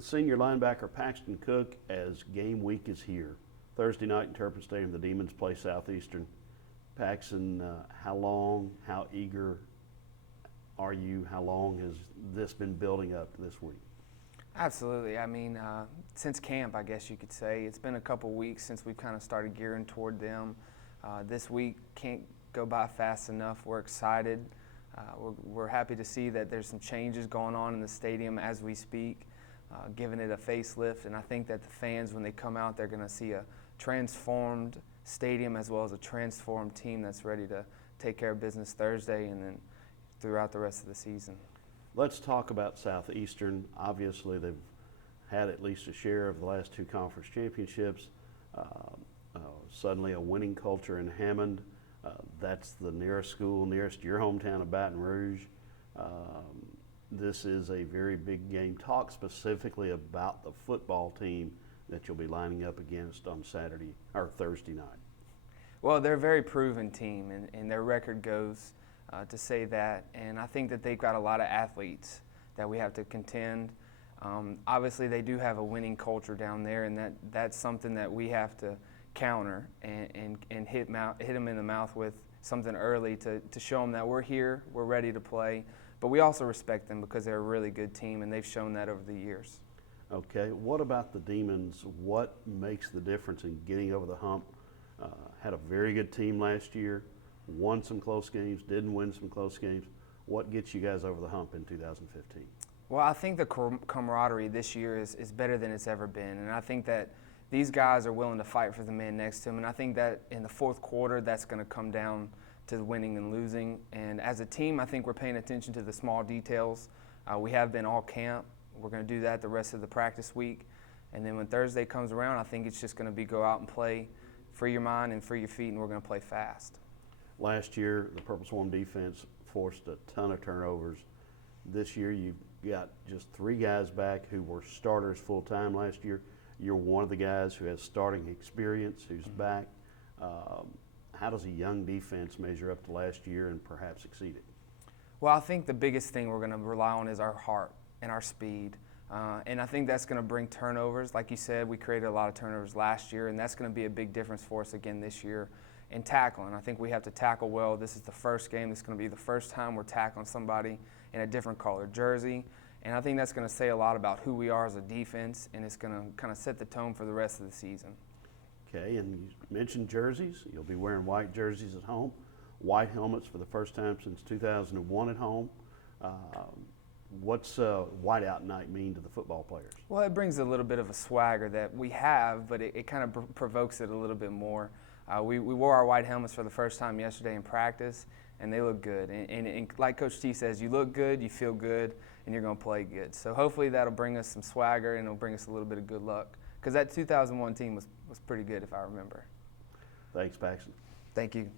with senior linebacker Paxton Cook as game week is here. Thursday night in Turpin Stadium, the Demons play Southeastern. Paxton, how long, how eager are you? How long has this been building up this week? Absolutely. I mean, since camp, I guess you could say. It's been a couple weeks since we've kind of started gearing toward them. This week can't go by fast enough. We're excited. We're happy to see that there's some changes going on in the stadium as we speak, giving it a facelift. And I think that the fans, when they come out, they're going to see a transformed stadium as well as a transformed team that's ready to take care of business Thursday and then throughout the rest of the season. Let's talk about Southeastern. Obviously, they've had at least a share of the last two conference championships. Suddenly a winning culture in Hammond. That's the nearest school, nearest your hometown of Baton Rouge. This is a very big game. Talk specifically about the football team that you'll be lining up against on Saturday or Thursday night. Well, they're a very proven team, and their record goes to say that. And I think that they've got a lot of athletes that we have to contend. Obviously, they do have a winning culture down there, and that's something that we have to counter and hit them in the mouth with something early to show them that we're here, we're ready to play. But we also respect them because they're a really good team, and they've shown that over the years. Okay, what about the Demons? What makes the difference in getting over the hump? Had a very good team last year, won some close games, didn't win some close games. What gets you guys over the hump in 2015? Well, I think the camaraderie this year is better than it's ever been, and I think that these guys are willing to fight for the man next to them, and I think that in the fourth quarter that's going to come down to winning and losing. And as a team, I think we're paying attention to the small details. We have been all camp. We're going to do that the rest of the practice week. And then when Thursday comes around, I think it's just going to be go out and play, free your mind and free your feet, and we're going to play fast. Last year, the Purple Swarm defense forced a ton of turnovers. This year, you've got just three guys back who were starters full-time last year. You're one of the guys who has starting experience, who's back. How does a young defense measure up to last year and perhaps exceed it? Well, I think the biggest thing we're going to rely on is our heart and our speed. And I think that's going to bring turnovers. Like you said, we created a lot of turnovers last year, and that's going to be a big difference for us again this year in tackling. I think we have to tackle well. This is the first game. This is going to be the first time we're tackling somebody in a different color jersey. And I think that's going to say a lot about who we are as a defense, and it's going to kind of set the tone for the rest of the season. Okay, and you mentioned jerseys. You'll be wearing white jerseys at home, white helmets for the first time since 2001 at home. What's whiteout night mean to the football players? Well, it brings a little bit of a swagger that we have, but it kind of provokes it a little bit more. We wore our white helmets for the first time yesterday in practice, and they look good. And like Coach T says, you look good, you feel good, and you're going to play good. So hopefully that'll bring us some swagger, and it'll bring us a little bit of good luck. Because that 2001 team was pretty good, if I remember. Thanks, Paxton. Thank you.